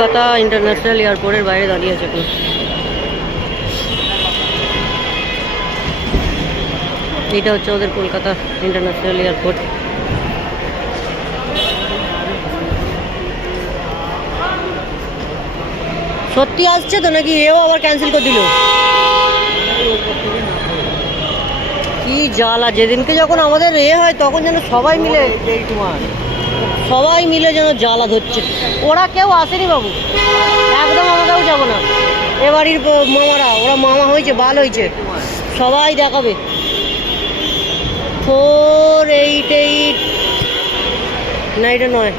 Kolkata international এয়ারপোর্টের বাইরে দাঁড়িয়ে আছে এখন। এইটা হচ্ছে ওদের কলকাতা ইন্টারন্যাশনাল এয়ারপোর্ট। সত্যি আসছে তো নাকি এও আবার ক্যান্সেল করে দিল? কি জ্বালা, যেদিনকে যখন আমাদের হয় তখন যেন সবাই মিলে যেন জ্বালা ধরছে। ওরা কেউ আসেনি বাবু, একদম আমাকেও যাবো না। এ বাড়ির মামারা, ওরা মামা হয়েছে, বাল হয়েছে, সবাই দেখাবে। 488 না, এটা নয়।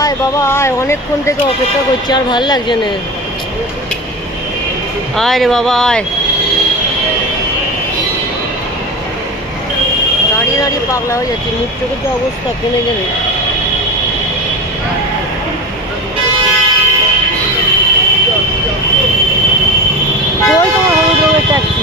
আয় বাবা আয়, অনেকক্ষণ থেকে অপেক্ষা করছি, আর ভাল লাগছে না। আয় রে বাবা আয়। দাঁড়িয়ে দাঁড়িয়ে পাগলা হয়ে যাচ্ছে, মুখ চোখের যে অবস্থা কেনে গেলে। ওই তোমার হলুদ রঙের ট্যাক্সি।